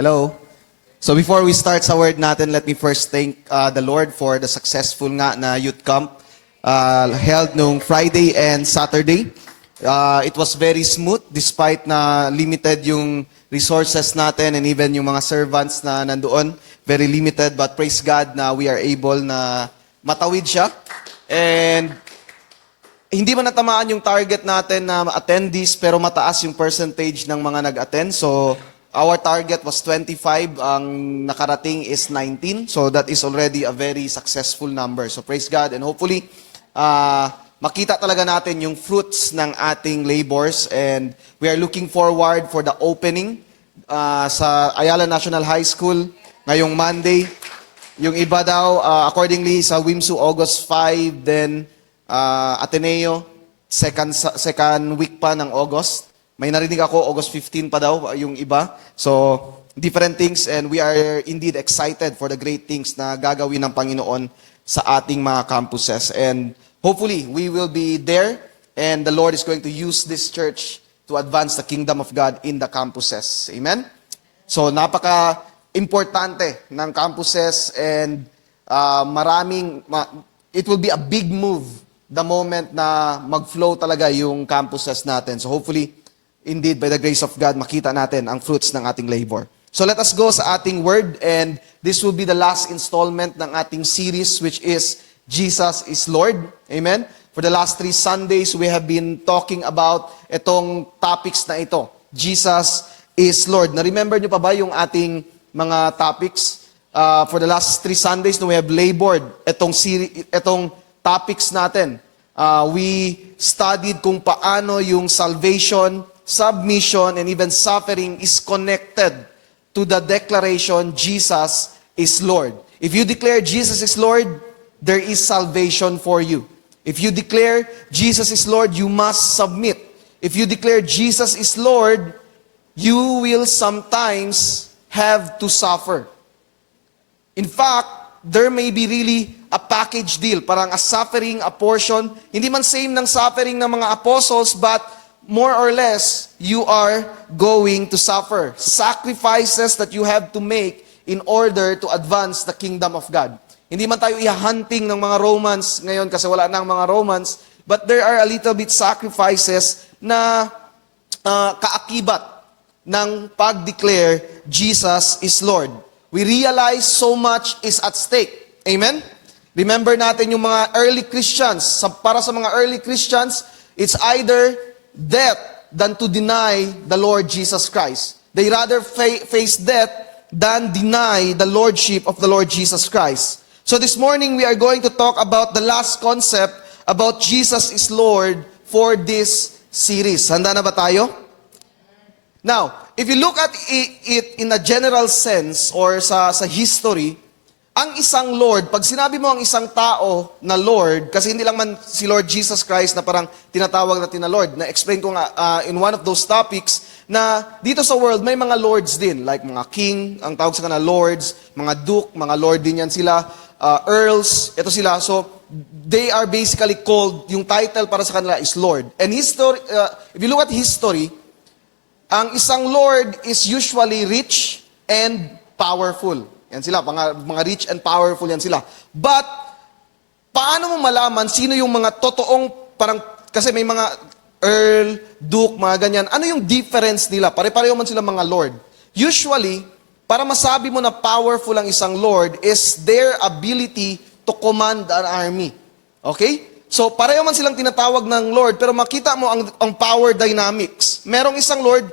Hello. So before we start sa word natin, let me first thank the Lord for the successful nga na youth camp held nung Friday and Saturday. It was very smooth despite na limited yung resources natin and even yung mga servants na nandoon. Very limited, but praise God na we are able na matawid siya. And hindi man natamaan yung target natin na attendees pero mataas yung percentage ng mga nag-attend. So our target was 25, ang nakarating is 19. So that is already a very successful number. So praise God, and hopefully makita talaga natin yung fruits ng ating labors, and we are looking forward for the opening sa Ayala National High School ngayong Monday. Yung iba daw, accordingly sa WIMSU, August 5, then Ateneo, second week pa ng August. May narinig ako, August 15 pa daw yung iba. So, different things, and we are indeed excited for the great things na gagawin ng Panginoon sa ating mga campuses. And hopefully, we will be there, and the Lord is going to use this church to advance the kingdom of God in the campuses. Amen? So, napaka-importante ng campuses, and it will be a big move the moment na mag-flow talaga yung campuses natin. So, hopefully, indeed, by the grace of God, makita natin ang fruits ng ating labor. So let us go sa ating word, and this will be the last installment ng ating series, which is Jesus is Lord. Amen? For the last 3 Sundays, we have been talking about itong topics na ito. Jesus is Lord. Na-remember nyo pa ba yung ating mga topics? For the last 3 Sundays, we have labored itong topics natin. We studied kung paano yung salvation, submission, and even suffering is connected to the declaration, Jesus is Lord. If you declare Jesus is Lord, there is salvation for you. If you declare Jesus is Lord, you must submit. If you declare Jesus is Lord, you will sometimes have to suffer. In fact, there may be really a package deal, parang a suffering, a portion. Hindi man same ng suffering ng mga apostles, but more or less, you are going to suffer. Sacrifices that you have to make in order to advance the kingdom of God. Hindi man tayo ihahunting ng mga Romans ngayon kasi wala nang mga Romans, but there are a little bit sacrifices na kaakibat ng pag-declare Jesus is Lord. We realize so much is at stake. Amen? Remember natin yung mga early Christians. Para sa mga early Christians, it's either death than to deny the Lord Jesus Christ. They rather face death than deny the lordship of the Lord Jesus Christ. So this morning, we are going to talk about the last concept about Jesus is Lord for this series. Handa na ba tayo? Now, if you look at it in a general sense or sa history, ang isang Lord, pag sinabi mo ang isang tao na Lord, kasi hindi lang man si Lord Jesus Christ na parang tinatawag natin na Lord, na-explain ko nga in one of those topics, na dito sa world may mga lords din, like mga king, ang tawag sa kanila lords, mga duke, mga lord din yan sila, earls, ito sila. So, they are basically called, yung title para sa kanila is Lord. And history, if you look at history, ang isang Lord is usually rich and powerful. Yan sila, mga rich and powerful yan sila. But, paano mo malaman sino yung mga totoong, parang, kasi may mga earl, duke, mga ganyan. Ano yung difference nila? Pare-pareho man sila mga lord. Usually, para masabi mo na powerful ang isang lord is their ability to command an army. Okay? So, pareho man silang tinatawag ng lord, pero makita mo ang power dynamics. Merong isang lord,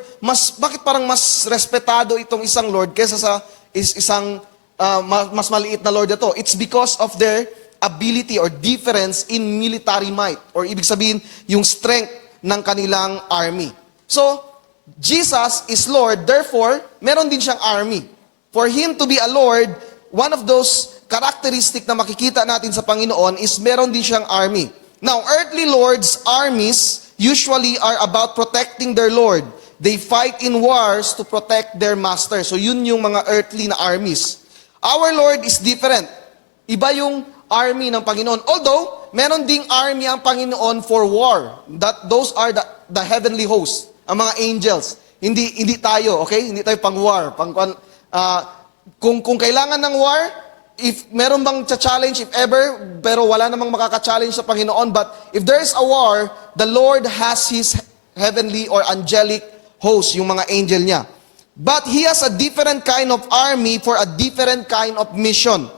bakit parang mas respetado itong isang lord kaysa sa isang mas maliit na lord ito? It's because of their ability or difference in military might, or ibig sabihin, yung strength ng kanilang army. So, Jesus is Lord, therefore, meron din siyang army. For Him to be a Lord, one of those characteristic na makikita natin sa Panginoon is meron din siyang army. Now, earthly lords' armies usually are about protecting their Lord. They fight in wars to protect their master. So yun yung mga earthly na armies. Our Lord is different. Iba yung army ng Panginoon. Although, meron ding army ang Panginoon for war. Those are the heavenly hosts, ang mga angels. Hindi tayo, okay? Hindi tayo pang war, Kung kailangan ng war, if meron bang challenge if ever, pero wala namang makaka-challenge sa Panginoon, but if there is a war, the Lord has His heavenly or angelic host, yung mga angel niya. But He has a different kind of army for a different kind of mission.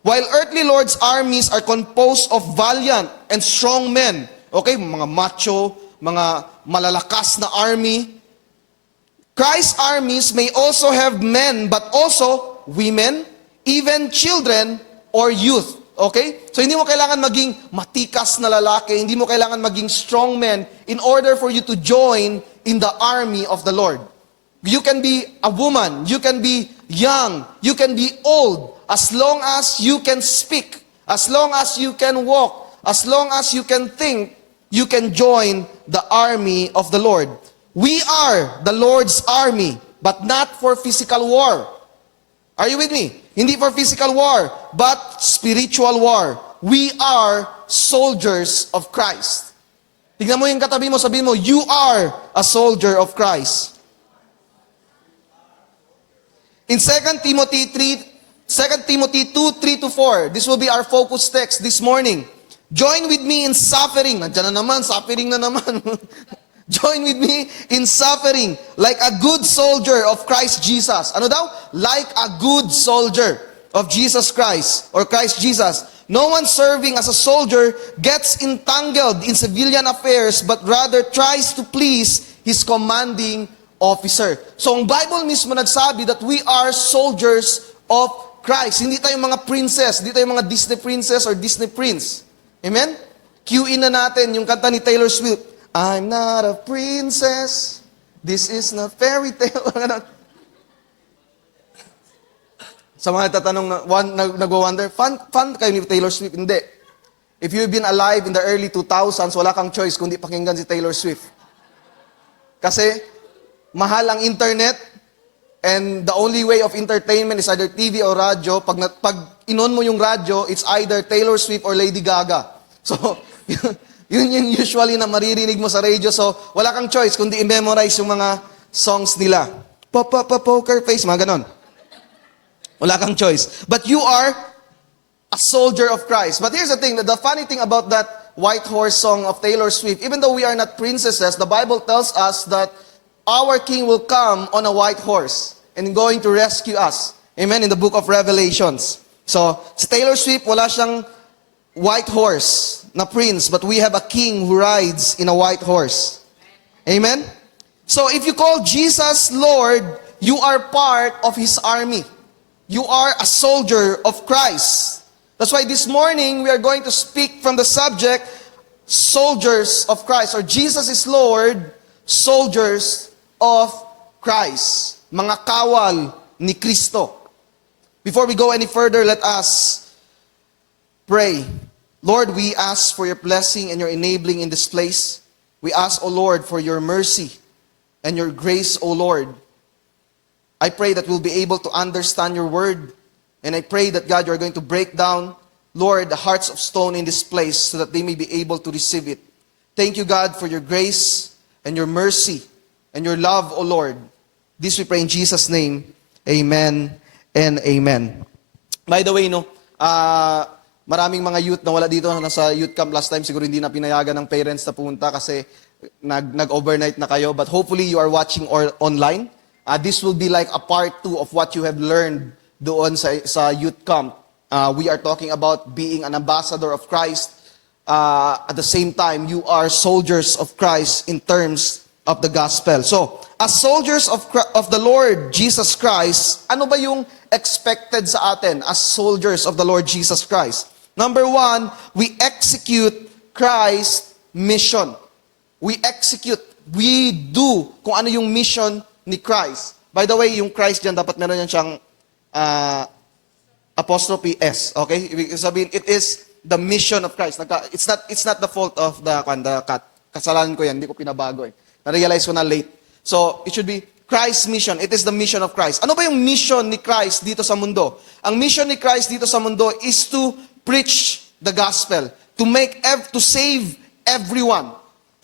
While earthly Lord's armies are composed of valiant and strong men, okay, mga macho, mga malalakas na army, Christ's armies may also have men, but also women, even children or youth. Okay? So hindi mo kailangan maging matikas na lalaki, hindi mo kailangan maging strong men in order for you to join in the army of the Lord. You can be a woman, you can be young, you can be old, as long as you can speak, as long as you can walk, as long as you can think, you can join the army of the Lord. We are the Lord's army, but not for physical war. Are you with me? Hindi for physical war, but spiritual war. We are soldiers of Christ. Tignan mo yung katabi mo, sabihin mo, you are a soldier of Christ. In 2 Timothy 2:3-4, this will be our focus text this morning. Join with me in suffering. Nandiyan na naman, suffering na naman. Join with me in suffering like a good soldier of Christ Jesus. Ano daw? Like a good soldier of Jesus Christ or Christ Jesus. No one serving as a soldier gets entangled in civilian affairs, but rather tries to please his commanding officer. So ang Bible mismo nagsabi that we are soldiers of Christ. Hindi tayo mga princess, hindi tayo mga Disney princess or Disney prince. Amen? Cue in na natin yung kanta ni Taylor Swift. I'm not a princess, this is not fairy tale. Sa mga tatanong nag-wonder, fan kayo ni Taylor Swift? Hindi. If you've been alive in the early 2000s, wala kang choice kundi pakinggan si Taylor Swift. Kasi mahal ang internet, and the only way of entertainment is either TV or radyo. Pag inon mo yung radyo, it's either Taylor Swift or Lady Gaga. So, yun yung usually na maririnig mo sa radio. So, wala kang choice kundi i-memorize yung mga songs nila. Poker face, mga ganon. Wala kang choice. But you are a soldier of Christ. But here's the thing, the funny thing about that White Horse song of Taylor Swift, even though we are not princesses, the Bible tells us that our King will come on a white horse and going to rescue us. Amen? In the book of Revelations. So, si Taylor Swift, wala siyang white horse na prince, but we have a king who rides in a white horse. Amen? So, if you call Jesus Lord, you are part of His army. You are a soldier of Christ. That's why this morning, we are going to speak from the subject, soldiers of Christ, or Jesus is Lord, soldiers of Christ. Mga kawal ni Kristo. Before we go any further, let us pray. Lord, we ask for your blessing and your enabling in this place. We ask, O Lord, for your mercy and your grace, O Lord. I pray that we'll be able to understand your word. And I pray that, God, you are going to break down, Lord, the hearts of stone in this place so that they may be able to receive it. Thank you, God, for your grace and your mercy and your love, O Lord. This we pray in Jesus' name. Amen and amen. By the way, maraming mga youth na wala dito, nasa youth camp last time, siguro hindi na pinayagan ng parents na pumunta kasi nag-overnight na kayo. But hopefully you are watching online. This will be like a part 2 of what you have learned doon sa youth camp. We are talking about being an ambassador of Christ. At the same time, you are soldiers of Christ in terms of the gospel. So, as soldiers of the Lord Jesus Christ, ano ba yung expected sa atin as soldiers of the Lord Jesus Christ? Number 1, we execute Christ's mission. We execute, we do kung ano yung mission ni Christ. By the way, yung Christ dyan, dapat meron yan siyang apostrophe S. Okay? Ibig sabihin, it is the mission of Christ. It's not the fault of the kasalanan ko yan, hindi ko pinabago eh. Na-realize ko na late. So, it should be Christ's mission. It is the mission of Christ. Ano ba yung mission ni Christ dito sa mundo? Ang mission ni Christ dito sa mundo is to preach the gospel, to save everyone,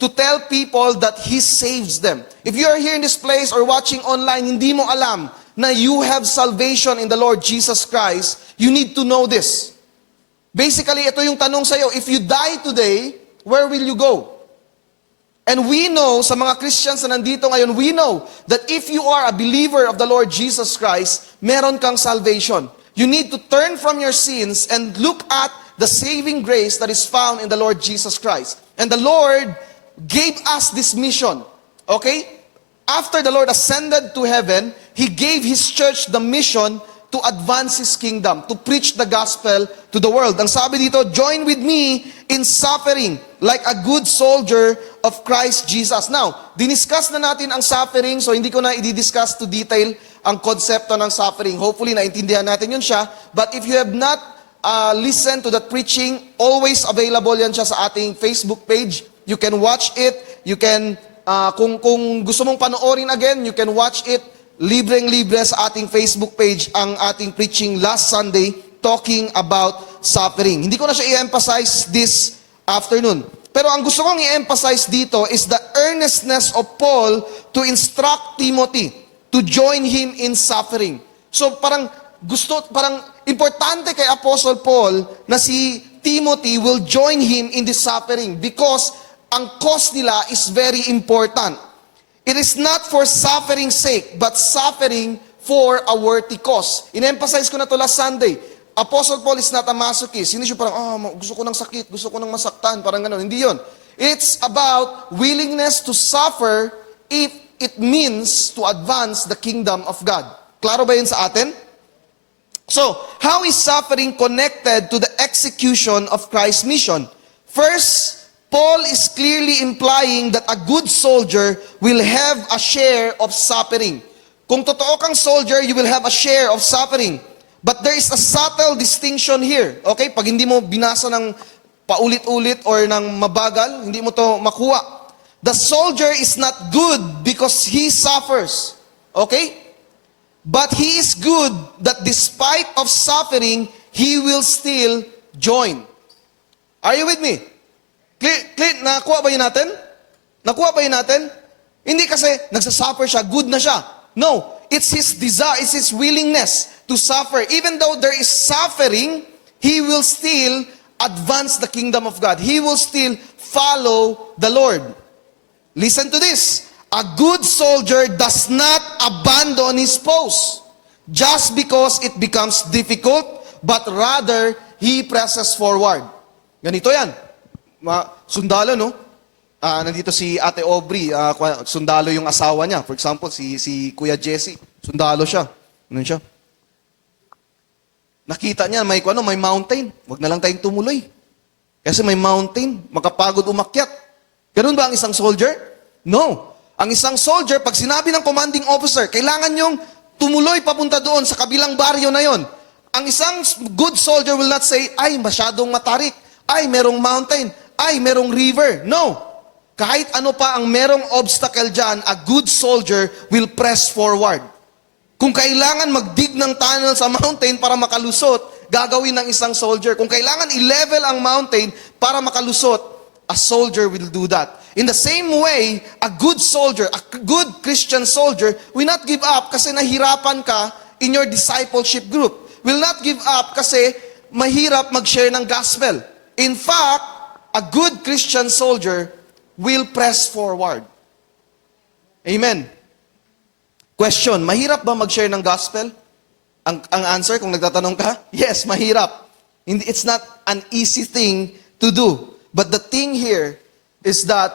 to tell people that He saves them. If you are here in this place or watching online, hindi mo alam na you have salvation in the Lord Jesus Christ, you need to know this. Basically, ito yung tanong sa'yo, if you die today, where will you go? And we know, sa mga Christians na nandito ngayon, we know that if you are a believer of the Lord Jesus Christ, meron kang salvation. You need to turn from your sins and look at the saving grace that is found in the Lord Jesus Christ. And the Lord gave us this mission. Okay? After the Lord ascended to heaven, He gave His church the mission to advance His kingdom, to preach the gospel to the world. Ang sabi dito, join with me in suffering like a good soldier of Christ Jesus. Now, diniscuss na natin ang suffering, so hindi ko na i-discuss to detail ang konsepto ng suffering. Hopefully, naintindihan natin yun siya. But if you have not listened to that preaching, always available yan siya sa ating Facebook page. You can watch it. You can, kung gusto mong panoorin again, you can watch it. Libreng-libre sa ating Facebook page ang ating preaching last Sunday talking about suffering. Hindi ko na siya i-emphasize this afternoon. Pero ang gusto kong i-emphasize dito is the earnestness of Paul to instruct Timothy to join him in suffering. So parang importante kay Apostle Paul na si Timothy will join him in this suffering because ang cause nila is very important. It is not for suffering's sake, but suffering for a worthy cause. In-emphasize ko na to last Sunday. Apostle Paul is not a masochist. Hindi siya parang, gusto ko ng sakit, gusto ko ng masaktan, parang gano'n. Hindi yon. It's about willingness to suffer if it means to advance the kingdom of God. Klaro ba yun sa atin? So, how is suffering connected to the execution of Christ's mission? First, Paul is clearly implying that a good soldier will have a share of suffering. Kung totoo kang soldier, you will have a share of suffering. But there is a subtle distinction here. Okay? Pag hindi mo binasa ng paulit-ulit or ng mabagal, hindi mo to makuha. The soldier is not good because he suffers. Okay? But he is good that despite of suffering, he will still join. Are you with me? Clear, nakuha ba yun natin? Nakuha ba yun natin? Hindi kasi nagsasuffer siya, good na siya. No, it's his desire, it's his willingness to suffer. Even though there is suffering, he will still advance the kingdom of God. He will still follow the Lord. Listen to this. A good soldier does not abandon his post just because it becomes difficult, but rather he presses forward. Ganito yan. Sundalo, no? Nandito si Ate Aubrey, sundalo yung asawa niya. For example, si Kuya Jesse, sundalo siya. Ano siya? Nakita niya, may mountain. Huwag na lang tayong tumuloy. Kasi may mountain, makapagod umakyat. Ganun ba ang isang soldier? No. Ang isang soldier, pag sinabi ng commanding officer, kailangan yung tumuloy papunta doon sa kabilang baryo na yon. Ang isang good soldier will not say, ay, masyadong matarik. Ay, merong mountain. Ay, merong river. No. Kahit ano pa ang merong obstacle dyan, a good soldier will press forward. Kung kailangan magdig ng tunnel sa mountain para makalusot, gagawin ng isang soldier. Kung kailangan i-level ang mountain para makalusot, a soldier will do that. In the same way, a good soldier, a good Christian soldier, will not give up kasi nahirapan ka in your discipleship group. Will not give up kasi mahirap mag-share ng gospel. In fact, a good Christian soldier will press forward. Amen. Question, mahirap ba mag-share ng gospel? Ang answer, kung nagtatanong ka, yes, mahirap. It's not an easy thing to do. But the thing here is that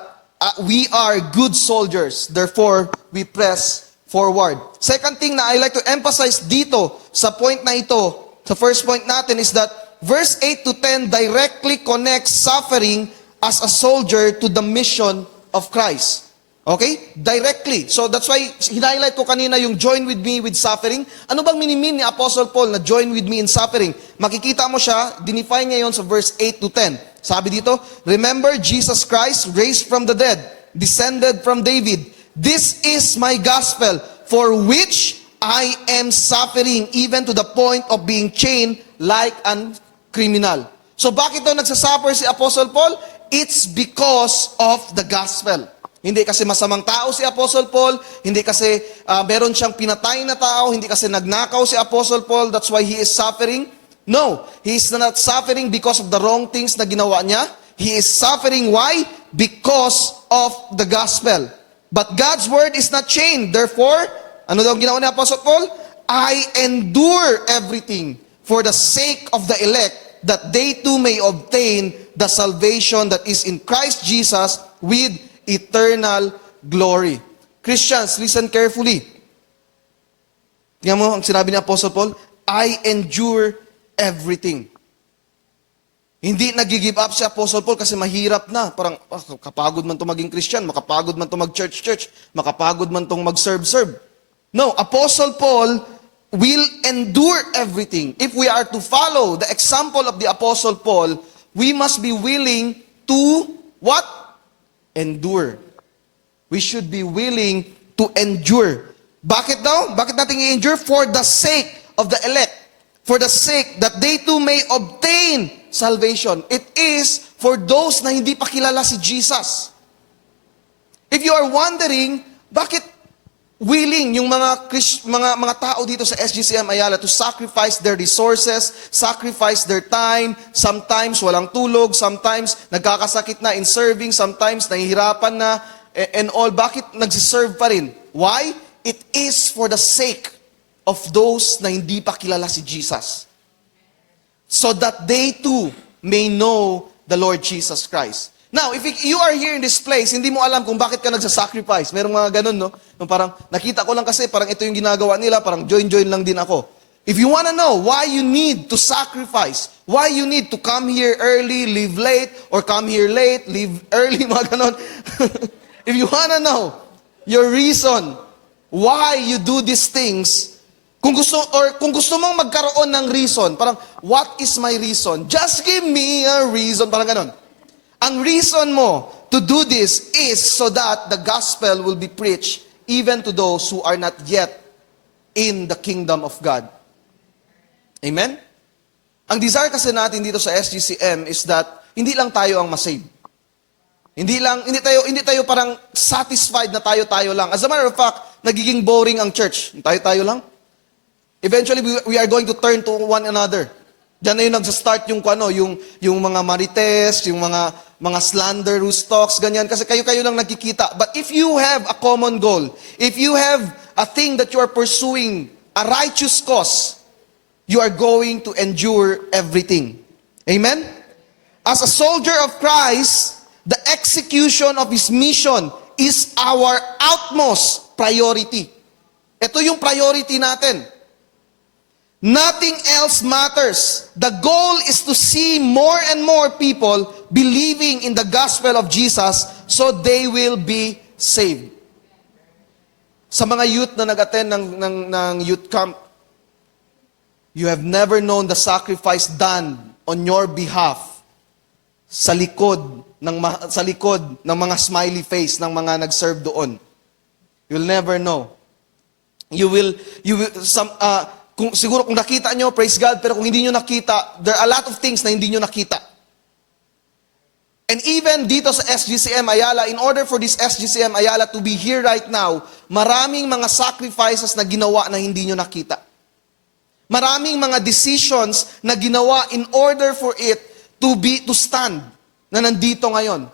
we are good soldiers. Therefore, we press forward. Second thing na I like to emphasize dito sa point na ito, sa first point natin is that verse 8 to 10 directly connects suffering as a soldier to the mission of Christ. Okay? Directly. So that's why highlight ko kanina yung join with me with suffering. Ano bang minimean ni Apostle Paul na join with me in suffering? Makikita mo siya, dinefine niya yon sa verse 8 to 10. Sabi dito, remember Jesus Christ raised from the dead, descended from David. This is my gospel for which I am suffering even to the point of being chained like an criminal. So bakit daw nagsasuffer si Apostle Paul? It's because of the gospel. Hindi kasi masamang tao si Apostle Paul, hindi kasi meron siyang pinatay na tao, hindi kasi nagnakaw si Apostle Paul, that's why he is suffering. No, he is not suffering because of the wrong things na ginawa niya. He is suffering, why? Because of the gospel. But God's word is not chained. Therefore, ano daw ang ginawa ni Apostle Paul? I endure everything for the sake of the elect, that they too may obtain the salvation that is in Christ Jesus with eternal glory. Christians, listen carefully. Tingnan mo ang sinabi ni Apostle Paul, I endure everything. Hindi nag-give up si Apostle Paul kasi mahirap na. Parang, kapagod man itong maging Christian, makapagod man itong mag-church-church, makapagod man itong mag-serve-serve. No, Apostle Paul will endure everything. If we are to follow the example of the Apostle Paul, we must be willing to, what? Endure. We should be willing to endure. Bakit daw? Bakit natin i-endure? For the sake of the elect. For the sake that they too may obtain salvation. It is for those na hindi pa kilala si Jesus. If you are wondering, bakit willing yung mga tao dito sa SGCM Ayala to sacrifice their resources, sacrifice their time, sometimes walang tulog, sometimes nagkakasakit na in serving, sometimes nahihirapan na, and all. Bakit nagsiserve pa rin? Why? It is for the sake of those na hindi pa kilala si Jesus. So that they too may know the Lord Jesus Christ. Now, if you are here in this place, hindi mo alam kung bakit ka nagsasacrifice. Merong mga ganun, no? Parang, nakita ko lang kasi, parang ito yung ginagawa nila, parang join-join lang din ako. If you wanna know why you need to sacrifice, why you need to come here early, leave late, or come here late, leave early, mga ganun. If you wanna know your reason why you do these things, kung gusto mong magkaroon ng reason, parang, what is my reason? Just give me a reason, parang ganun. Ang reason mo to do this is so that the gospel will be preached even to those who are not yet in the kingdom of God. Amen? Ang desire kasi natin dito sa SGCM is that hindi lang tayo ang masave. Hindi tayo parang satisfied na tayo lang. As a matter of fact, nagiging boring ang church. Tayo lang. Eventually, we are going to turn to one another. Diyan na yung nagsa-start yung mga marites, yung mga slanderous talks, ganyan. Kasi kayo lang nagkikita. But if you have a common goal, if you have a thing that you are pursuing, a righteous cause, you are going to endure everything. Amen? As a soldier of Christ, the execution of His mission is our utmost priority. Ito yung priority natin. Nothing else matters. The goal is to see more and more people believing in the gospel of Jesus so they will be saved. Sa mga youth na nag-attend ng youth camp, you have never known the sacrifice done on your behalf sa likod ng mga smiley face ng mga nag-serve doon. You'll never know. Siguro kung nakita nyo, praise God, pero kung hindi nyo nakita, there are a lot of things na hindi nyo nakita. And even dito sa SGCM Ayala, in order for this SGCM Ayala to be here right now, maraming mga sacrifices na ginawa na hindi nyo nakita. Maraming mga decisions na ginawa in order for it to stand, na nandito ngayon.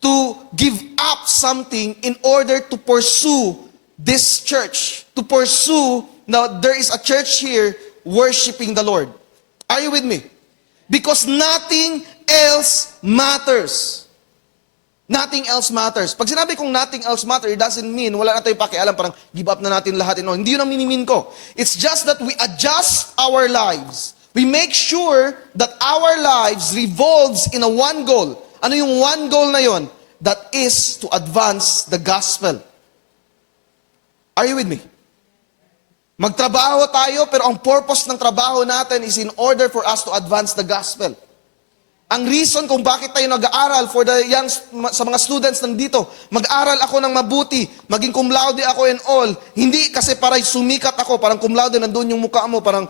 To give up something in order to pursue this church, to pursue. Now, there is a church here worshiping the Lord. Are you with me? Because nothing else matters. Nothing else matters. Pag sinabi kong nothing else matters, it doesn't mean wala na tayong pakialam, parang give up na natin lahat. Hindi yun ang minimin ko. It's just that we adjust our lives. We make sure that our lives revolves in a one goal. Ano yung one goal na yon? That is to advance the gospel. Are you with me? Magtrabaho tayo, pero ang purpose ng trabaho natin is in order for us to advance the gospel. Ang reason kung bakit tayo nag-aaral for the young, sa mga students nandito, mag-aral ako ng mabuti, maging cum laude ako and all, hindi kasi para sumikat ako, parang cum laude, nandun yung mukha mo, parang,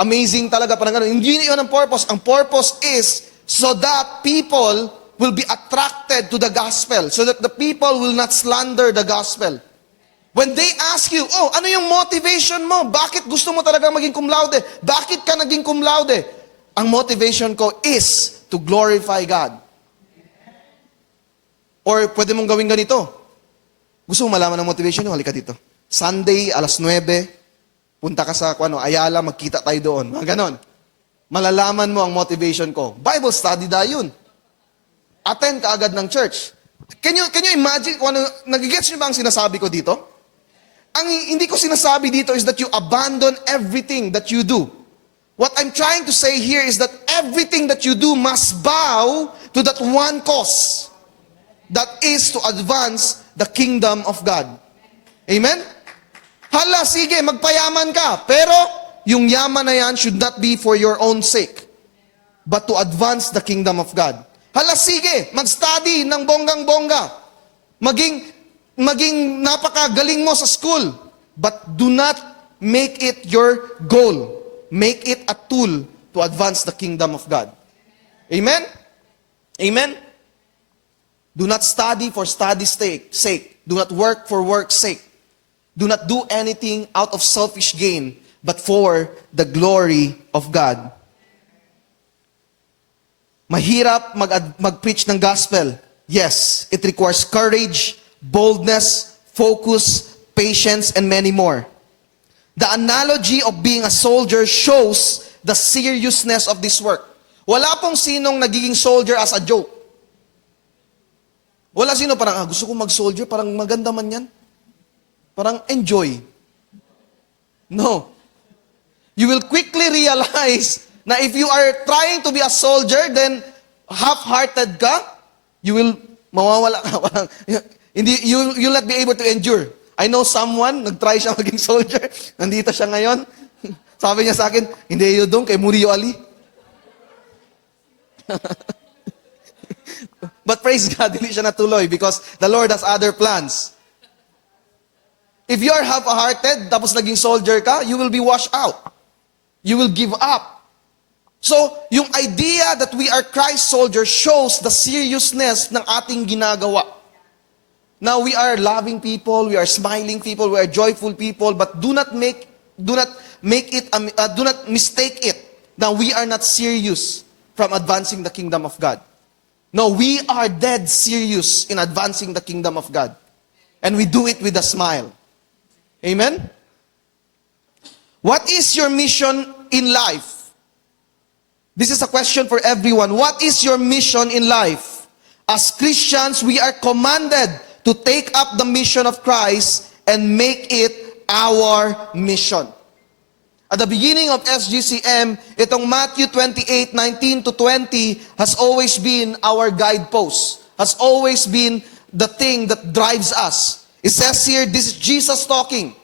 amazing talaga, parang gano'n. Hindi yun ang purpose. Ang purpose is so that people will be attracted to the gospel so that the people will not slander the gospel. When they ask you, oh, ano yung motivation mo? Bakit gusto mo talaga maging cum laude? Bakit ka naging cum laude? Ang motivation ko is to glorify God. Or pwede mong gawin ganito. Gusto mo malaman ang motivation mo? Halika dito. Sunday, alas 9, punta ka sa Ayala, magkita tayo doon. Mga ganon. Malalaman mo ang motivation ko. Bible study da yun. Attend ka agad ng church. Can you imagine kung ano, nagigets nyo ba ang sinasabi ko dito? Ang hindi ko sinasabi dito is that you abandon everything that you do. What I'm trying to say here is that everything that you do must bow to that one cause. That is to advance the kingdom of God. Amen? Hala, sige, magpayaman ka. Pero, yung yaman na yan should not be for your own sake, but to advance the kingdom of God. Hala, sige, mag-study ng bonggang-bongga. Maging napakagaling mo sa school. But do not make it your goal. Make it a tool to advance the kingdom of God. Amen? Amen? Do not study for study's sake. Do not work for work's sake. Do not do anything out of selfish gain, but for the glory of God. Mahirap mag-preach ng gospel. Yes, it requires courage, boldness, focus, patience, and many more. The analogy of being a soldier shows the seriousness of this work. Wala pong sinong nagiging soldier as a joke. Wala sino parang, gusto ko mag-soldier, parang maganda man yan. Parang enjoy. No. You will quickly realize na if you are trying to be a soldier, then half-hearted ka, you will mawawala ka. Parang, you'll not be able to endure. I know someone, nag-try siya maging soldier. Nandito siya ngayon. Sabi niya sa akin, hindi yun doon, kay Murillo Ali. But praise God, hindi siya natuloy because the Lord has other plans. If you are half-hearted, tapos naging soldier ka, you will be washed out. You will give up. So, yung idea that we are Christ soldiers shows the seriousness ng ating ginagawa. Now, we are loving people, we are smiling people, we are joyful people, but do not mistake it that we are not serious from advancing the kingdom of God. No, we are dead serious in advancing the kingdom of God. And we do it with a smile. Amen? What is your mission in life? This is a question for everyone. What is your mission in life? As Christians, we are commanded to take up the mission of Christ and make it our mission. At the beginning of SGCM, itong Matthew 28:19 to 20 has always been our guidepost, has always been the thing that drives us. It says here, this is Jesus talking.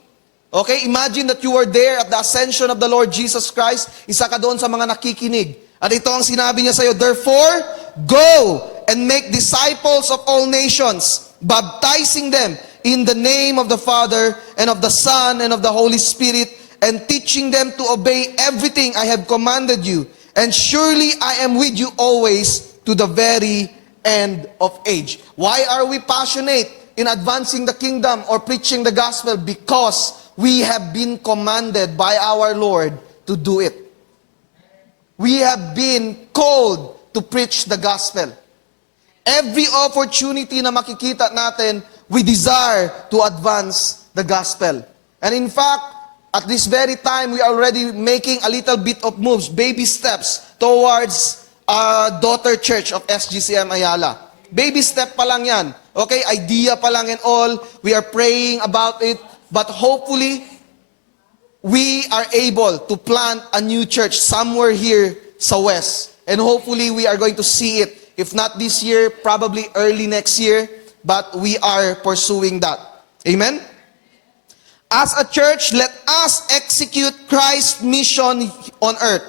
Okay, imagine that you were there at the ascension of the Lord Jesus Christ. Isa ka doon sa mga nakikinig. At ito ang sinabi niya sa iyo, therefore, go and make disciples of all nations, baptizing them in the name of the Father and of the Son and of the Holy Spirit, and teaching them to obey everything I have commanded you. And surely I am with you always to the very end of age. Why are we passionate in advancing the kingdom or preaching the gospel? Because we have been commanded by our Lord to do it. We have been called to preach the gospel. Every opportunity na makikita natin, we desire to advance the gospel. And in fact, at this very time, we are already making a little bit of moves, baby steps, towards our daughter church of SGCM Ayala. Baby step pa lang yan. Okay, idea pa lang and all. We are praying about it. But hopefully, we are able to plant a new church somewhere here sa West. And hopefully, we are going to see it. If not this year, probably early next year. But we are pursuing that. Amen? As a church, let us execute Christ's mission on earth.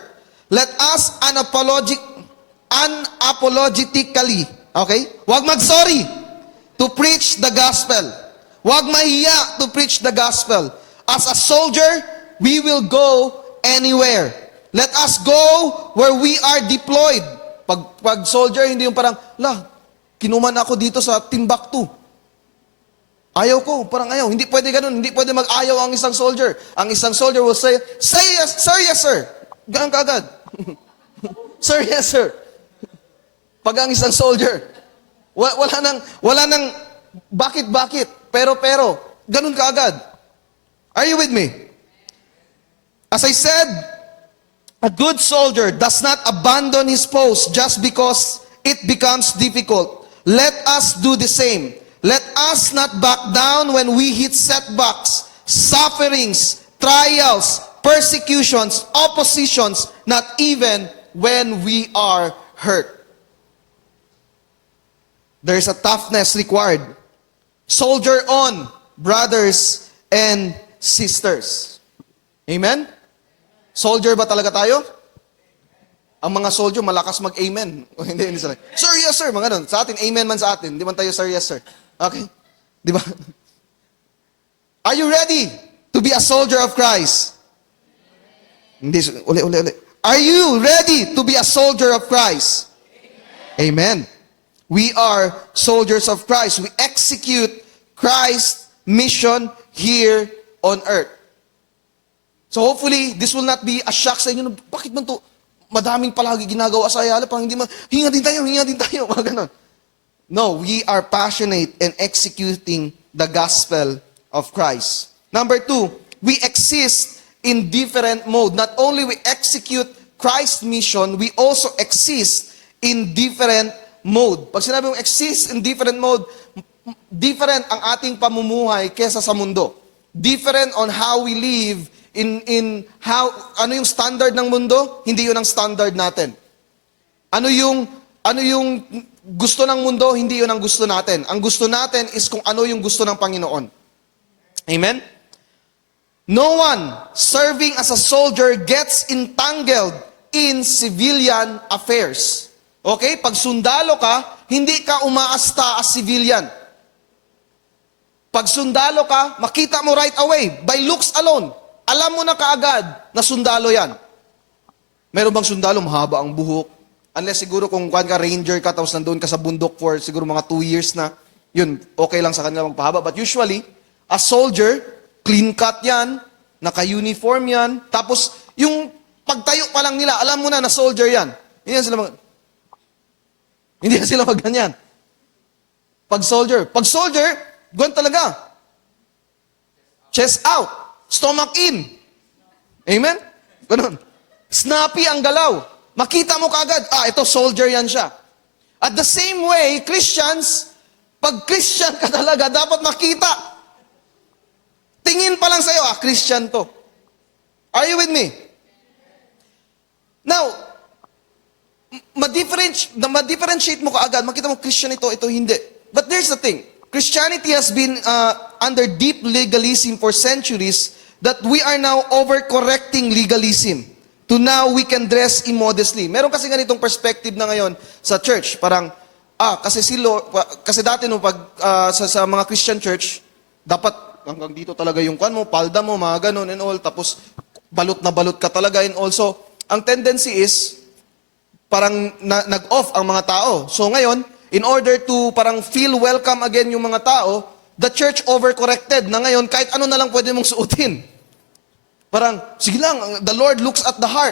Let us unapologetically, okay? Huwag mag-sorry to preach the gospel. Huwag mahiya to preach the gospel. As a soldier, we will go anywhere. Let us go where we are deployed. Pag soldier, hindi yung parang, kinuman ako dito sa Timbuktu. Ayaw ko, parang ayaw. Hindi pwede ganun, hindi pwede mag-ayaw ang isang soldier. Ang isang soldier will say yes, sir, yes, sir. Ganun kaagad. Sir, yes, sir. Pag ang isang soldier, wala nang, bakit, pero, ganun kaagad. Are you with me? As I said, a good soldier does not abandon his post just because it becomes difficult. Let us do the same. Let us not back down when we hit setbacks, sufferings, trials, persecutions, oppositions, not even when we are hurt. There is a toughness required. Soldier on, brothers and sisters. Amen? Soldier ba talaga tayo? Ang mga soldier, malakas mag-amen. Hindi sir. Sir, yes, sir. Mga ganun. Sa atin, amen man sa atin. Di man tayo, sir, yes, sir. Okay? Di ba? Are you ready to be a soldier of Christ? Hindi, uli. Are you ready to be a soldier of Christ? Amen. We are soldiers of Christ. We execute Christ's mission here on earth. So hopefully, this will not be a shock sa inyo. Bakit man to madaming palagi ginagawa sa Ayala? Parang hindi man, hinga din tayo. Mga ganon. No, we are passionate in executing the gospel of Christ. Number 2, we exist in different mode. Not only we execute Christ's mission, we also exist in different mode. Pag sinabi mong exist in different mode, different ang ating pamumuhay kesa sa mundo. Different on how we live in how, ano yung standard ng mundo? Hindi yun ang standard natin. Ano yung gusto ng mundo? Hindi yun ang gusto natin. Ang gusto natin is kung ano yung gusto ng Panginoon. Amen? No one serving as a soldier gets entangled in civilian affairs. Okay? Pag sundalo ka, hindi ka umaasta as civilian. Pag sundalo ka, makita mo right away, by looks alone, alam mo na kaagad na sundalo yan. Meron bang sundalo, mahaba ang buhok? Unless siguro kung ka ranger ka, tapos nandun ka sa bundok for siguro mga 2 years na, yun, okay lang sa kanila magpahaba. But usually, a soldier, clean cut yan, naka-uniform yan, tapos yung pagtayo pa lang nila, alam mo na na soldier yan. Hindi na sila magganyan. Pag soldier, gwan talaga. Chest out, stomach in. Amen? Ganun. Snappy ang galaw. Makita mo kaagad, ito soldier yan siya. At the same way, Christians, pag Christian ka talaga, dapat makita. Tingin pa lang sa'yo, Christian to. Are you with me? Now, ma-differentiate mo kaagad, makita mo Christian ito hindi. But there's the thing, Christianity has been under deep legalism for centuries that we are now overcorrecting legalism. To now we can dress immodestly. Meron kasi ganitong perspective na ngayon sa church. Parang, kasi dati sa mga Christian church, dapat hanggang dito talaga yung kwan mo, palda mo, mga ganun and all. Tapos, balot na balot ka talaga and also, ang tendency is, parang nag-off ang mga tao. So ngayon, in order to parang feel welcome again yung mga tao, the church overcorrected na ngayon, kahit ano na lang pwede mong suotin. Parang, sige lang, the Lord looks at the heart.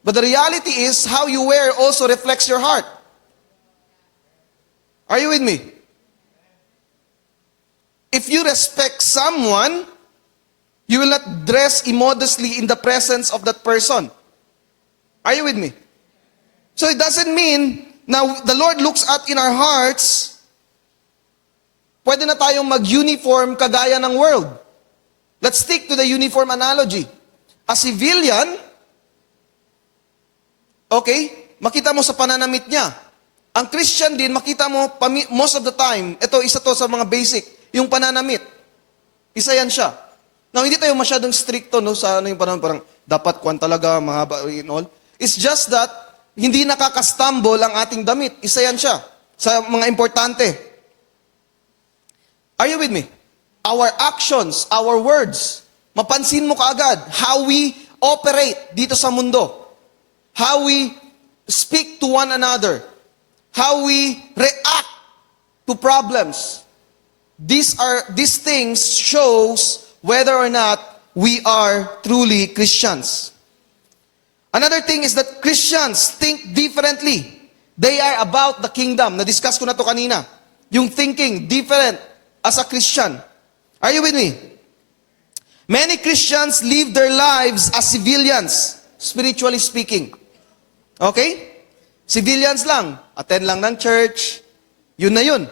But the reality is, how you wear also reflects your heart. Are you with me? If you respect someone, you will not dress immodestly in the presence of that person. Are you with me? So it doesn't mean, now the Lord looks at in our hearts, pwede na tayong mag-uniform kagaya ng world. Let's stick to the uniform analogy. A civilian, okay, makita mo sa pananamit niya. Ang Christian din, makita mo, most of the time, isa to sa mga basic, yung pananamit. Isa yan siya. Now, hindi tayo masyadong stricto, no, sa yung pananamit, parang dapat kwan talaga, mahaba, and all. It's just that, hindi nakakastumble ang ating damit. Isa yan siya, sa mga importante. Are you with me? Our actions, our words, mapansin mo kaagad how we operate dito sa mundo. How we speak to one another. How we react to problems. These things shows whether or not we are truly Christians. Another thing is that Christians think differently. They are about the kingdom. Na-discuss ko na to kanina. Yung thinking different as a Christian. Are you with me? Many Christians live their lives as civilians, spiritually speaking. Okay? Civilians lang. Attend lang ng church. Yun na yun.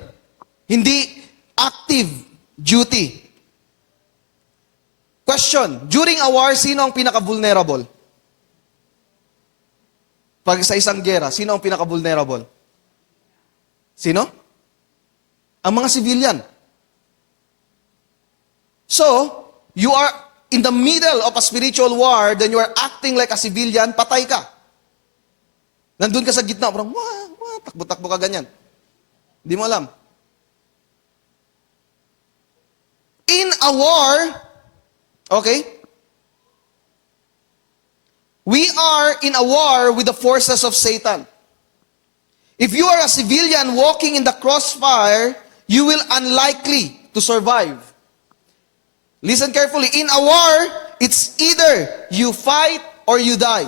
Hindi active duty. Question, during a war, sino ang pinaka-vulnerable? Pag sa isang gera, sino ang pinaka-vulnerable? Sino? Ang mga civilian. So, you are in the middle of a spiritual war, then you are acting like a civilian, patay ka. Nandun ka sa gitna, parang, takbo-takbo ka ganyan. Hindi mo alam. In a war, okay, we are in a war with the forces of Satan. If you are a civilian walking in the crossfire, you will unlikely to survive. Listen carefully. In a war, it's either you fight or you die.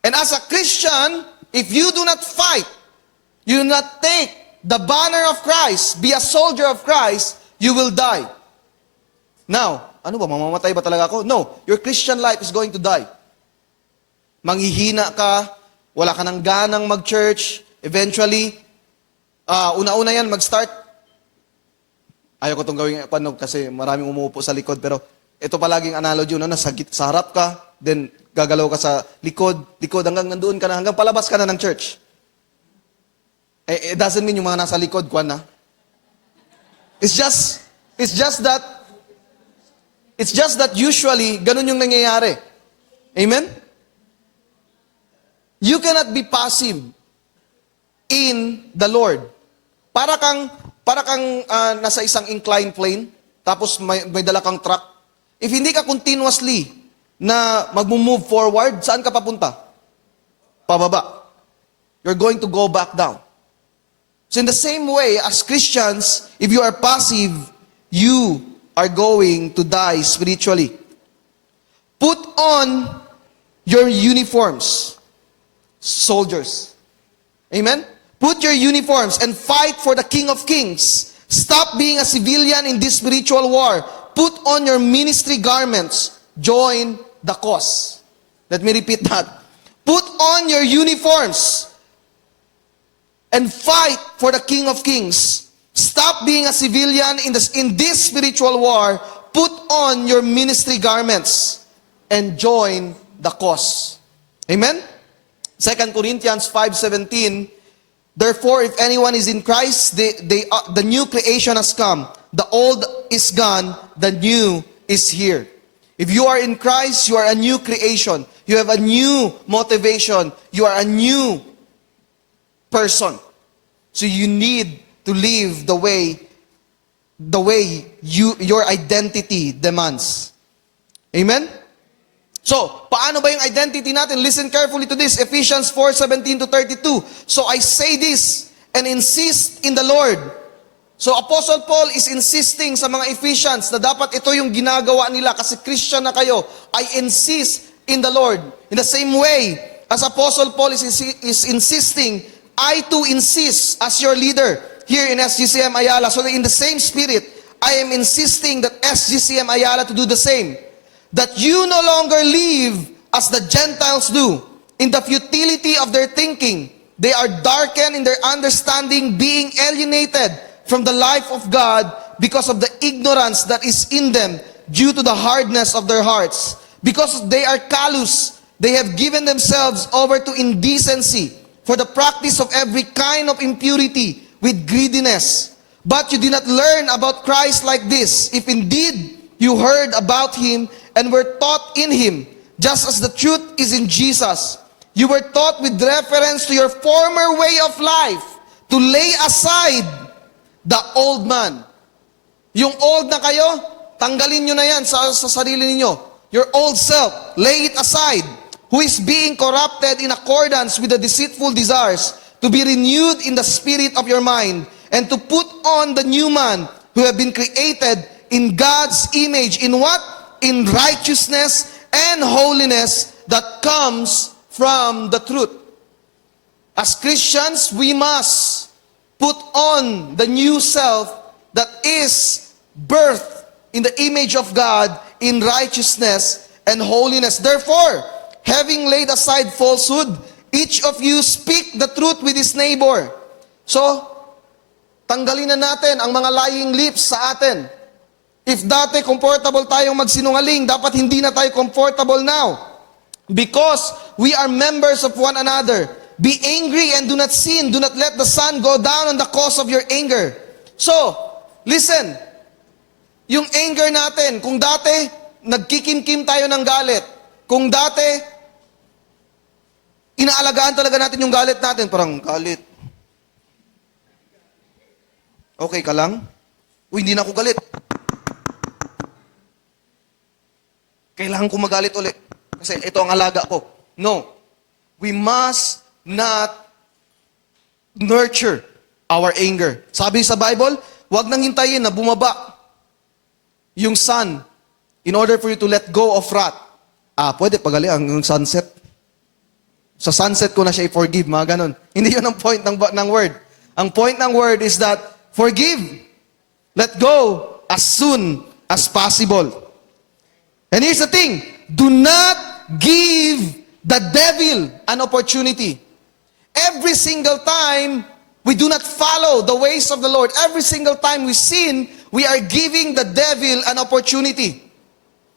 And as a Christian, if you do not fight, you do not take the banner of Christ, be a soldier of Christ, you will die. Now, ano ba, mamamatay ba talaga ako? No, your Christian life is going to die. Manghihina ka, wala ka ng ganang mag-church, eventually, una-una yan, mag-start. Ayaw ko itong gawin kasi maraming umuupo sa likod, pero ito palaging analogy, sa harap ka, then gagalaw ka sa likod, hanggang nandoon ka na, hanggang palabas ka na ng church. It doesn't mean yung mga nasa likod, kwan na. It's just that usually, ganun yung nangyayari. Amen? You cannot be passive in the Lord. Para kang nasa isang inclined plane, tapos may dala kang truck. If hindi ka continuously na mag-move forward, saan ka papunta? Pababa. You're going to go back down. So in the same way, as Christians, if you are passive, you are going to die spiritually. Put on your uniforms, soldiers. Amen? Put your uniforms and fight for the King of Kings. Stop being a civilian in this spiritual war. Put on your ministry garments. Join the cause. Let me repeat that. Put on your uniforms and fight for the King of Kings. Stop being a civilian in this spiritual war. Put on your ministry garments and join the cause. Amen? 2 Corinthians 5:17. Therefore, if anyone is in Christ, the new creation has come. The old is gone, the new is here. If you are in Christ, you are a new creation. You have a new motivation. You are a new person. So you need to live the way your identity demands. Amen? So, paano ba yung identity natin? Listen carefully to this. Ephesians 4:17-32. So I say this and insist in the Lord. So Apostle Paul is insisting sa mga Ephesians na dapat ito yung ginagawa nila kasi Christian na kayo. I insist in the Lord. In the same way, as Apostle Paul is insisting, I too insist as your leader here in SGCM Ayala. So in the same spirit, I am insisting that SGCM Ayala to do the same. That you no longer live as the Gentiles do, in the futility of their thinking. They are darkened in their understanding, being alienated from the life of God because of the ignorance that is in them due to the hardness of their hearts. Because they are callous, they have given themselves over to indecency for the practice of every kind of impurity with greediness. But you did not learn about Christ like this, if indeed you heard about Him and were taught in Him, just as the truth is in Jesus. You were taught with reference to your former way of life to lay aside the old man. Yung old na kayo, tanggalin nyo na yan sa sarili ninyo. Your old self, lay it aside, who is being corrupted in accordance with the deceitful desires. to be renewed in the spirit of your mind, and to put on the new man who have been created in God's image. In what? In righteousness and holiness that comes from the truth. As Christians, we must put on the new self that is birthed in the image of God in righteousness and holiness. Therefore, having laid aside falsehood, each of you speak the truth with his neighbor. So, tanggalin na natin ang mga lying lips sa atin. If dati comfortable tayong magsinungaling, dapat hindi na tayo comfortable now. Because we are members of one another. Be angry and do not sin. Do not let the sun go down on the cause of your anger. So, listen. Yung anger natin, kung dati, nagkikimkim tayo ng galit. Kung dati, inaalagaan talaga natin yung galit natin. Parang, galit. Okay ka lang? Uy, hindi na ako galit. Kailangan ko magalit ulit. Kasi ito ang alaga ko. No. We must not nurture our anger. Sabi sa Bible, huwag nang hintayin na bumaba yung sun in order for you to let go of wrath. Pwede pagali ang sunset. Sa sunset ko na siya i-forgive, mga ganon. Hindi yun ang point ng word. Ang point ng word is that forgive. Let go as soon as possible. And here's the thing, do not give the devil an opportunity. Every single time we do not follow the ways of the Lord, every single time we sin, we are giving the devil an opportunity.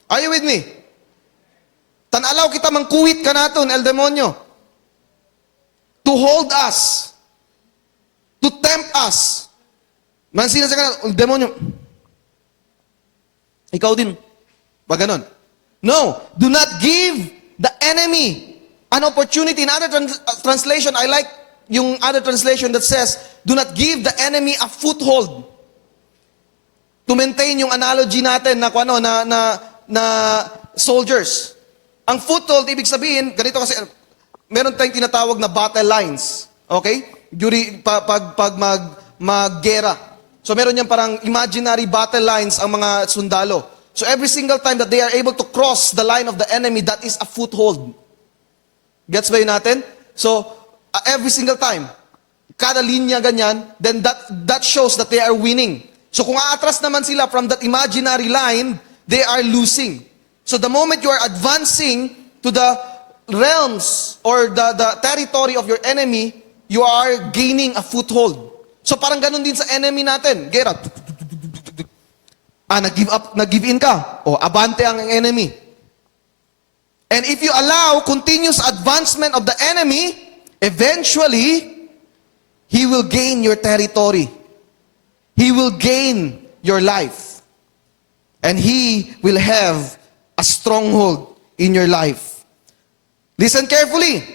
Are you with me? Tanalaw kita mangkuwit ka naton, el demonyo. To hold us. To tempt us. Mansina sa kanal, el demonyo. Ikaw din. Ba ganon? No, do not give the enemy an opportunity. In other translation, I like yung other translation that says, do not give the enemy a foothold. To maintain yung analogy natin na ano na soldiers. Ang foothold, ibig sabihin, ganito kasi, meron tayong tinatawag na battle lines. Okay? Pag maggera. So meron yan parang imaginary battle lines ang mga sundalo. So every single time that they are able to cross the line of the enemy, that is a foothold. Gets ba yun natin? So, every single time, kada linya ganyan, then that shows that they are winning. So kung aatras naman sila from that imaginary line, they are losing. So the moment you are advancing to the realms or the territory of your enemy, you are gaining a foothold. So parang ganun din sa enemy natin. Gerard, nag-give up, nag-give in ka. O, abante ang enemy. And if you allow continuous advancement of the enemy, eventually, he will gain your territory. He will gain your life. And he will have a stronghold in your life. Listen carefully.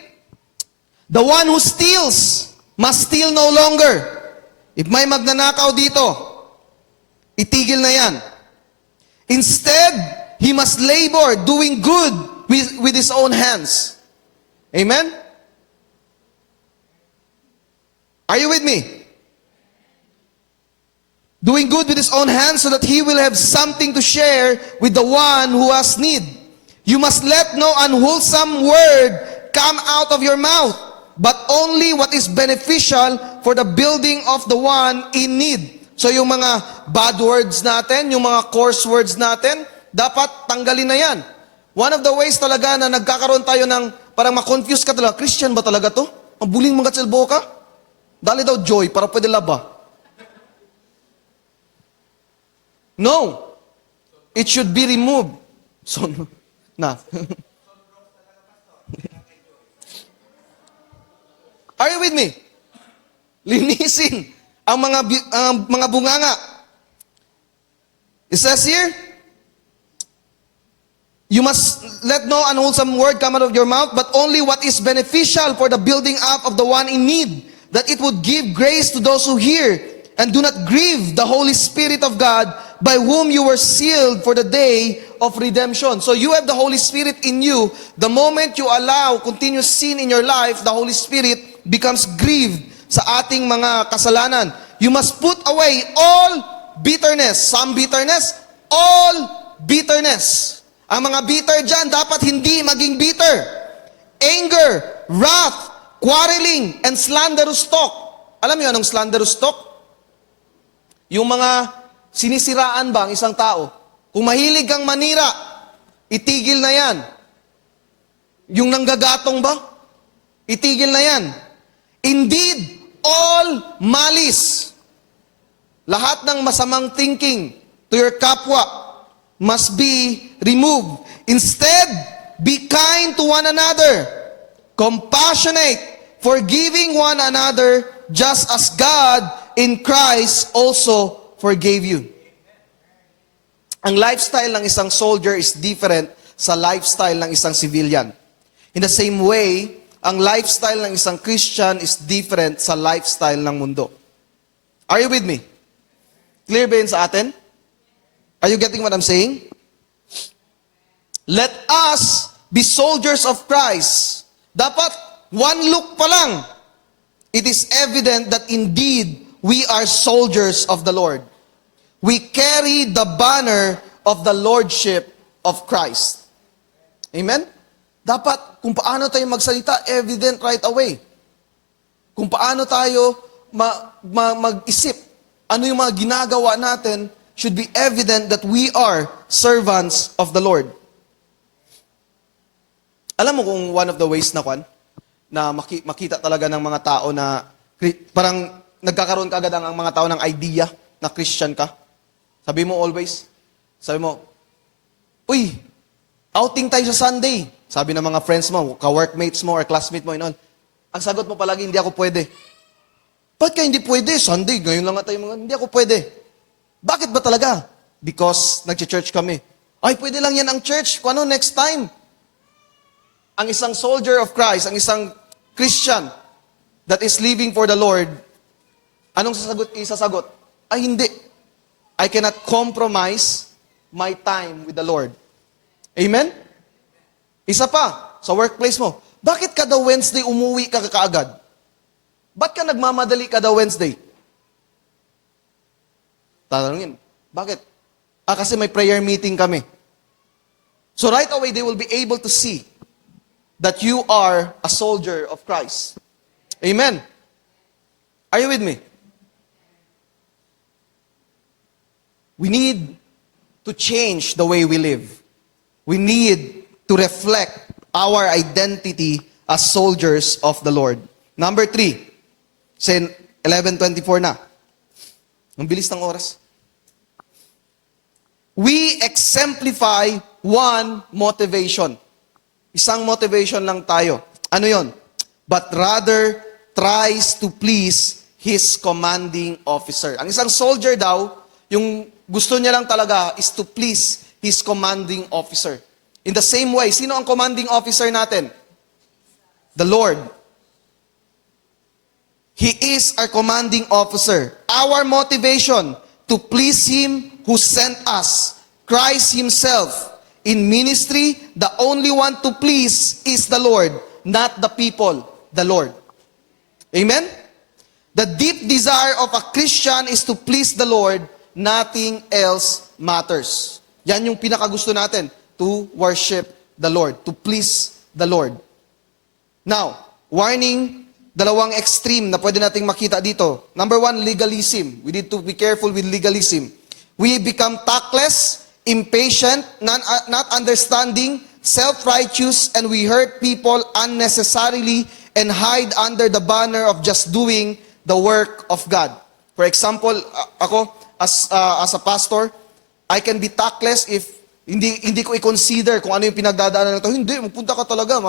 The one who steals must steal no longer. If may magnanakaw dito, itigil na yan. Instead, he must labor doing good with his own hands. Amen? Are you with me? Doing good with his own hands so that he will have something to share with the one who has need. You must let no unwholesome word come out of your mouth, but only what is beneficial for the building of the one in need. So yung mga bad words natin, yung mga coarse words natin, dapat tanggalin na yan. One of the ways talaga na nagkakaroon tayo ng parang ma-confuse ka talaga, Christian ba talaga to? Mabuling mga tsilbo ka? Dali daw joy para pwede laba. No. It should be removed. So, na. Are you with me? Linisin ang mga bunganga. It says here, you must let no unwholesome word come out of your mouth, but only what is beneficial for the building up of the one in need, that it would give grace to those who hear, and do not grieve the Holy Spirit of God, by whom you were sealed for the day of redemption. So you have the Holy Spirit in you. The moment you allow continuous sin in your life, the Holy Spirit becomes grieved sa ating mga kasalanan. You must put away all bitterness. Some bitterness, all bitterness. Ang mga bitter dyan, dapat hindi maging bitter. Anger, wrath, quarreling, and slanderous talk. Alam niyo anong slanderous talk? Yung mga sinisiraan ba ang isang tao? Kung mahilig kang manira, itigil na yan. Yung nanggagatong ba? Itigil na yan. Indeed, all malice. Lahat ng masamang thinking to your kapwa must be removed. Instead, be kind to one another, compassionate, forgiving one another, just as God in Christ also forgave you. Ang lifestyle ng isang soldier is different sa lifestyle ng isang civilian. In the same way, ang lifestyle ng isang Christian is different sa lifestyle ng mundo. Are you with me? Clear ba yun sa atin? Are you getting what I'm saying? Let us be soldiers of Christ. Dapat one look pa lang, it is evident that indeed we are soldiers of the Lord. We carry the banner of the Lordship of Christ. Amen? Dapat kung paano tayo magsalita, evident right away. Kung paano tayo mag-isip, ano yung mga ginagawa natin, should be evident that we are servants of the Lord. Alam mo kung one of the ways na makita talaga ng mga tao na parang nagkakaroon kaagad ang mga tao ng idea na Christian ka? Sabi mo always, uy, outing tayo sa Sunday. Sabi ng mga friends mo, ka-workmates mo, or classmate mo, and all. Ang sagot mo palagi, hindi ako pwede. Ba't ka hindi pwede? Sunday, ngayon lang nga tayo hindi ako pwede. Bakit ba talaga? Because nag-church kami. Ay, pwede lang yan ang church. Kung ano, next time. Ang isang soldier of Christ, ang isang Christian that is living for the Lord, anong isasagot? Ay, hindi. I cannot compromise my time with the Lord. Amen? Isa pa, sa workplace mo, bakit kada Wednesday umuwi ka kaagad? Ba't ka nagmamadali kada Wednesday? Tatanungin, bakit? Kasi may prayer meeting kami. So right away, they will be able to see that you are a soldier of Christ. Amen? Are you with me? We need to change the way we live. We need to reflect our identity as soldiers of the Lord. Number 3, say 11:24 na. Ang bilis ng oras. We exemplify one motivation. Isang motivation lang tayo. Ano yon? But rather tries to please his commanding officer. Ang isang soldier daw, yung gusto niya lang talaga is to please his commanding officer. In the same way, sino ang commanding officer natin? The Lord. He is our commanding officer. Our motivation to please Him who sent us, Christ Himself. In ministry, the only one to please is the Lord, not the people, the Lord. Amen? The deep desire of a Christian is to please the Lord. Nothing else matters. Yan yung pinakagusto natin, to worship the Lord, to please the Lord. Now, warning, dalawang extreme na pwede nating makita dito. Number 1, legalism. We need to be careful with legalism. We become tactless, impatient, not understanding, self-righteous, and we hurt people unnecessarily and hide under the banner of just doing the work of God. For example, ako, as a pastor, I can be tactless if hindi ko i-consider kung ano yung pinagdadaanan nito. Hindi, magpunta ka talaga.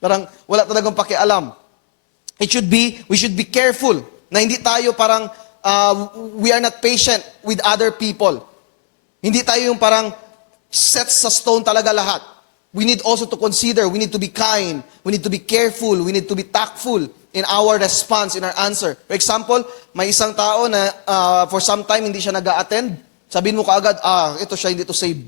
Parang wala talagang pakialam. We should be careful na hindi tayo parang we are not patient with other people. Hindi tayo yung parang set sa stone talaga lahat. We need also to consider, we need to be kind, we need to be careful, we need to be tactful in our response, in our answer. For example, may isang tao na for some time hindi siya nag-a-attend. Sabihin mo kaagad, ito siya, hindi to save.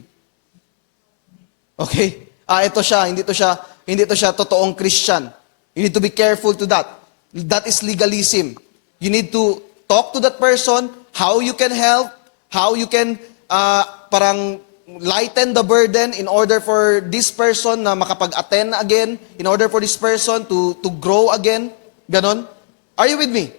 Okay? Ito siya, hindi to siya totoong Christian. You need to be careful to that. That is legalism. You need to talk to that person, how you can help, how you can parang lighten the burden in order for this person na makapag-attend again, in order for this person to grow again. Ganon. Are you with me?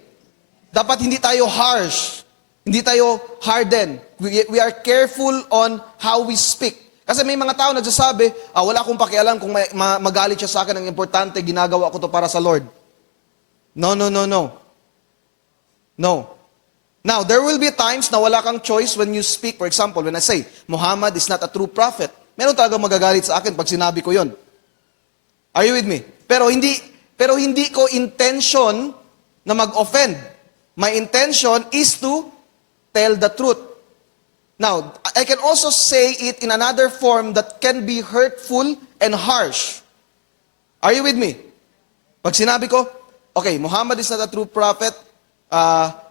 Dapat hindi tayo harsh. Hindi tayo harden. We are careful on how we speak. Kasi may mga tao nagsasabi, wala akong pakialam kung magalit siya sa akin, ang importante, ginagawa ko to para sa Lord. No, no, no, no. No. Now, there will be times na wala kang choice when you speak. For example, when I say, Muhammad is not a true prophet, meron talagang magagalit sa akin pag sinabi ko yon. Are you with me? Pero hindi ko intention na mag-offend. My intention is to tell the truth. Now, I can also say it in another form that can be hurtful and harsh. Are you with me? Pag sinabi ko, okay, Muhammad is not a true prophet,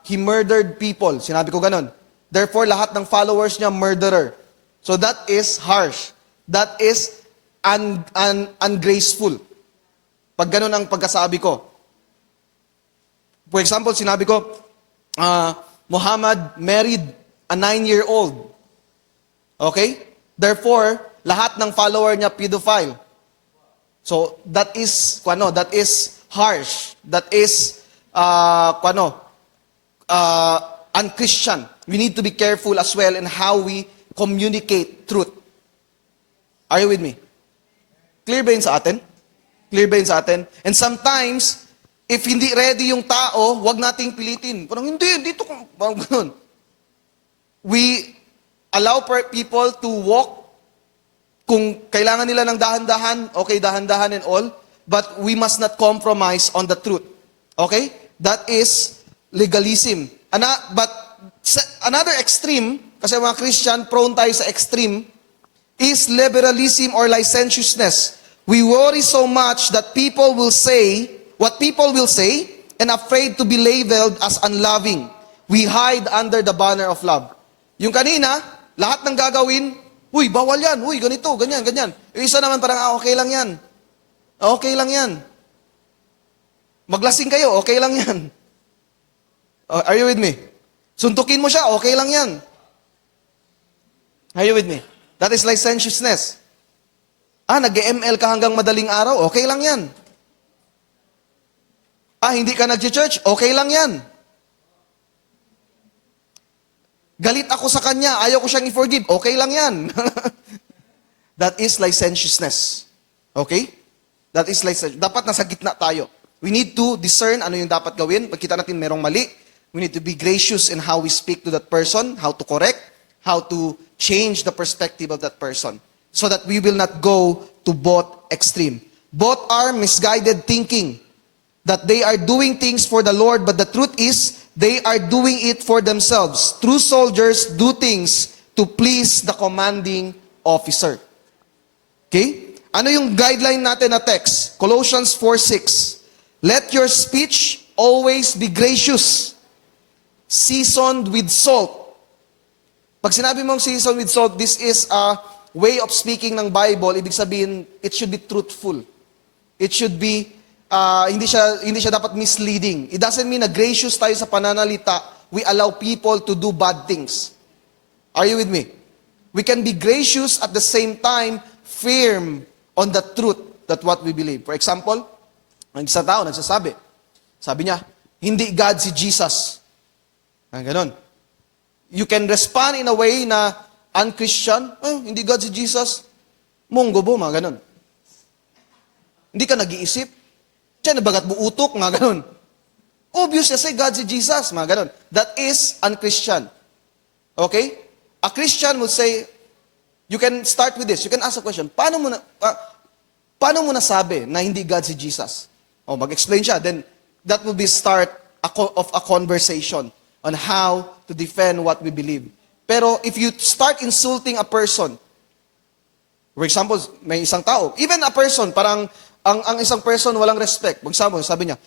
he murdered people. Sinabi ko ganon. Therefore, lahat ng followers niya, murderer. So that is harsh. That is ungraceful. Pag ganon ang pagkasabi ko. For example, sinabi ko, Muhammad married a 9-year-old. Okay? Therefore, lahat ng follower niya pedophile. So that is harsh. That is unchristian. We need to be careful as well in how we communicate truth. Are you with me? Clear ba yun sa atin? Clear ba yun sa atin? And sometimes, if hindi ready yung tao, wag nating pilitin. Parang hindi, dito kung ganun. We allow people to walk. Kung kailangan nila ng dahan-dahan, okay, dahan-dahan and all. But we must not compromise on the truth. Okay? That is legalism. But another extreme, kasi mga Christian, prone tayo sa extreme, is liberalism or licentiousness. We worry so much that people will say what people will say and afraid to be labeled as unloving. We hide under the banner of love. Yung kanina, lahat ng gagawin, uy, bawal yan, uy, ganito, ganyan, ganyan. Yung isa naman parang, okay lang yan. Okay lang yan. Maglasing kayo, okay lang yan. Are you with me? Suntukin mo siya, okay lang yan. Are you with me? That is licentiousness. Nag-ML ka hanggang madaling araw, okay lang yan. Hindi ka nag-church, okay lang yan. Galit ako sa kanya, ayaw ko siyang i-forgive, okay lang yan. That is licentiousness. Okay? That is licentiousness. Dapat nasa gitna tayo. We need to discern ano yung dapat gawin. Pagkita natin merong mali, we need to be gracious in how we speak to that person, how to correct, how to change the perspective of that person, so that we will not go to both extreme. Both are misguided thinking, that they are doing things for the Lord, but the truth is, they are doing it for themselves. True soldiers do things to please the commanding officer. Okay? Ano yung guideline natin na text? Colossians 4:6. Let your speech always be gracious, seasoned with salt. Pag sinabi mong seasoned with salt, this is a way of speaking ng Bible. Ibig sabihin, it should be truthful. It should be hindi siya dapat misleading. It doesn't mean na gracious tayo sa pananalita. We allow people to do bad things. Are you with me? We can be gracious at the same time, firm on the truth that what we believe. For example, ang isang tao nagsasabi, sabi niya, hindi God si Jesus. Ganon. You can respond in a way na un-Christian, hindi God si Jesus. Munggo bo, mga ganon. Hindi ka nag-iisip. Siya, nabagat mo utok, mga ganun. Obvious kasi God si Jesus, mga ganun. That is un-Christian. Okay? A Christian will say, you can start with this. You can ask a question, paano mo nasabi na hindi God si Jesus? Mag-explain siya. Then, that will be start of a conversation on how to defend what we believe. Pero, if you start insulting a person, for example, may isang tao, even a person, parang, ang isang person walang respect. Sabi niya,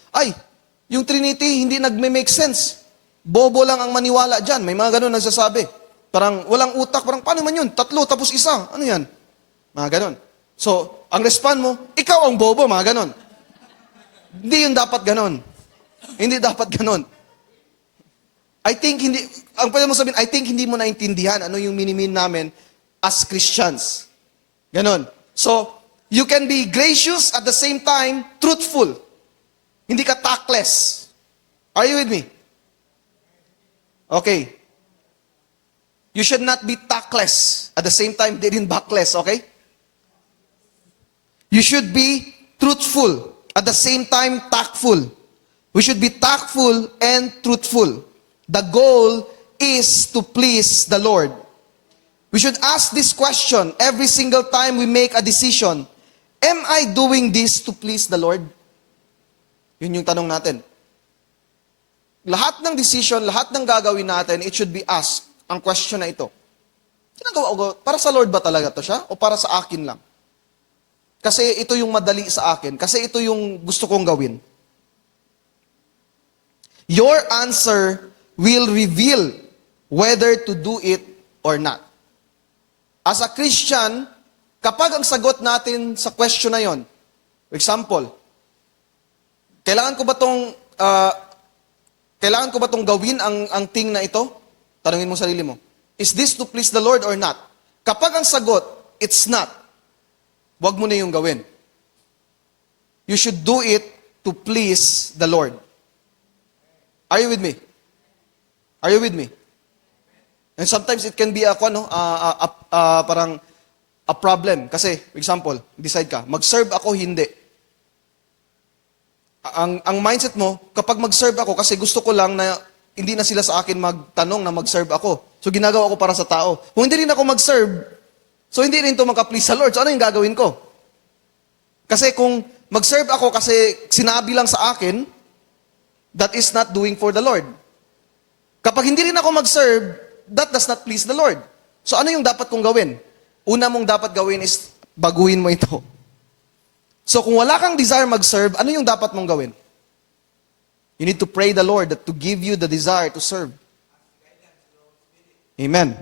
yung Trinity hindi nagme-make sense. Bobo lang ang maniwala dyan. May mga ganun nagsasabi. Parang walang utak. Parang paano man yun? 3 tapos 1. Ano yan? Mga ganun. So, ang respond mo, ikaw ang bobo, mga ganun. Hindi yun dapat ganun. Hindi dapat ganun. Ang pwede mo sabihin, I think hindi mo naintindihan ano yung minimin namin as Christians. Ganon. So, you can be gracious at the same time, truthful. Hindi ka tactless. Are you with me? Okay. You should not be tactless. At the same time, they didn't backless, okay? You should be truthful. At the same time, tactful. We should be tactful and truthful. The goal is to please the Lord. We should ask this question every single time we make a decision. Am I doing this to please the Lord? Yun yung tanong natin. Lahat ng decision, lahat ng gagawin natin, it should be asked. Ang question na ito. Ginagawa ko, para sa Lord ba talaga to siya? O para sa akin lang? Kasi ito yung madali sa akin. Kasi ito yung gusto kong gawin. Your answer will reveal whether to do it or not. As a Christian, kapag ang sagot natin sa question na yon, for example, kailangan ko ba tong gawin ang thing na ito? Tanungin mo sarili mo, is this to please the Lord or not? Kapag ang sagot, it's not, wag mo na yung gawin. You should do it to please the Lord. Are you with me? Are you with me? And sometimes it can be parang a problem. Kasi, for example, decide ka, mag-serve ako, hindi. Ang mindset mo, kapag mag-serve ako, kasi gusto ko lang na hindi na sila sa akin magtanong na mag-serve ako. So ginagawa ko para sa tao. Kung hindi rin ako mag-serve, so hindi rin ito maka-please sa Lord. So ano yung gagawin ko? Kasi kung mag-serve ako kasi sinabi lang sa akin, that is not doing for the Lord. Kapag hindi rin ako mag-serve, that does not please the Lord. So ano yung dapat kong gawin? Una mong dapat gawin is baguhin mo ito. So kung wala kang desire mag-serve, ano yung dapat mong gawin? You need to pray the Lord to give you the desire to serve. Amen.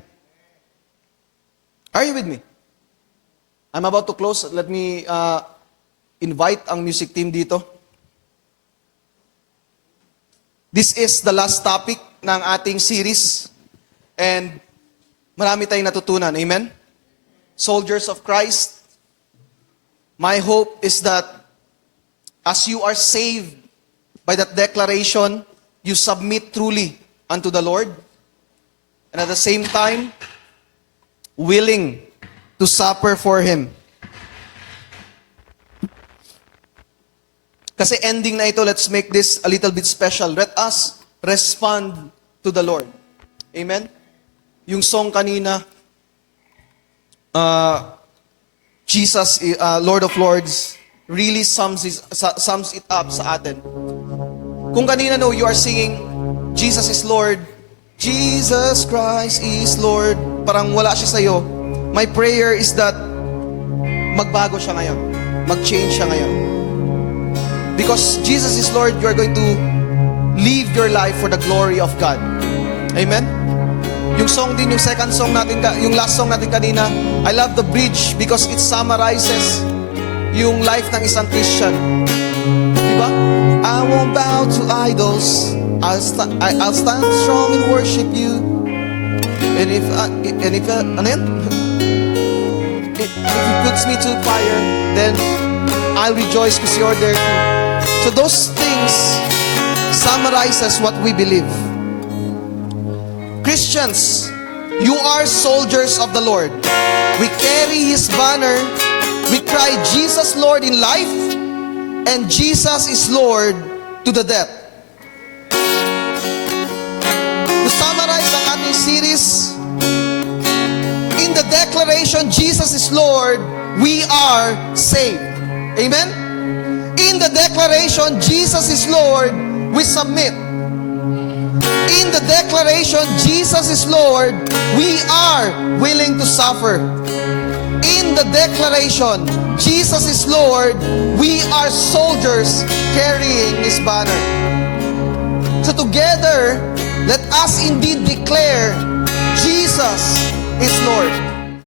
Are you with me? I'm about to close. Let me invite ang music team dito. This is the last topic ng ating series. And marami tayong natutunan. Amen? Soldiers of Christ, my hope is that as you are saved by that declaration, you submit truly unto the Lord. And at the same time, willing to suffer for Him. Kasi ending na ito, let's make this a little bit special. Let us respond to the Lord. Amen? Yung song kanina, Jesus, Lord of Lords, really sums it up sa atin. Kung kanina you are singing, Jesus is Lord, Jesus Christ is Lord, parang wala siya sa'yo. My prayer is that magbago siya ngayon. Mag-change siya ngayon. Because Jesus is Lord, you are going to live your life for the glory of God. Amen? Yung song din, yung second song natin, yung last song natin kanina, I love the bridge because it summarizes yung life ng isang Christian. Diba? I won't bow to idols. I'll stand strong and worship you. And if ano yan? If it puts me to fire, then I'll rejoice because you're there too. So those things summarizes what we believe. Christians, you are soldiers of the Lord. We carry His banner. We cry, Jesus Lord in life, and Jesus is Lord to the death. To summarize ang ating series, in the declaration, Jesus is Lord, we are saved. Amen? In the declaration, Jesus is Lord, we submit. In the declaration, Jesus is Lord, we are willing to suffer. In the declaration, Jesus is Lord, we are soldiers carrying His banner. So together, let us indeed declare, Jesus is Lord.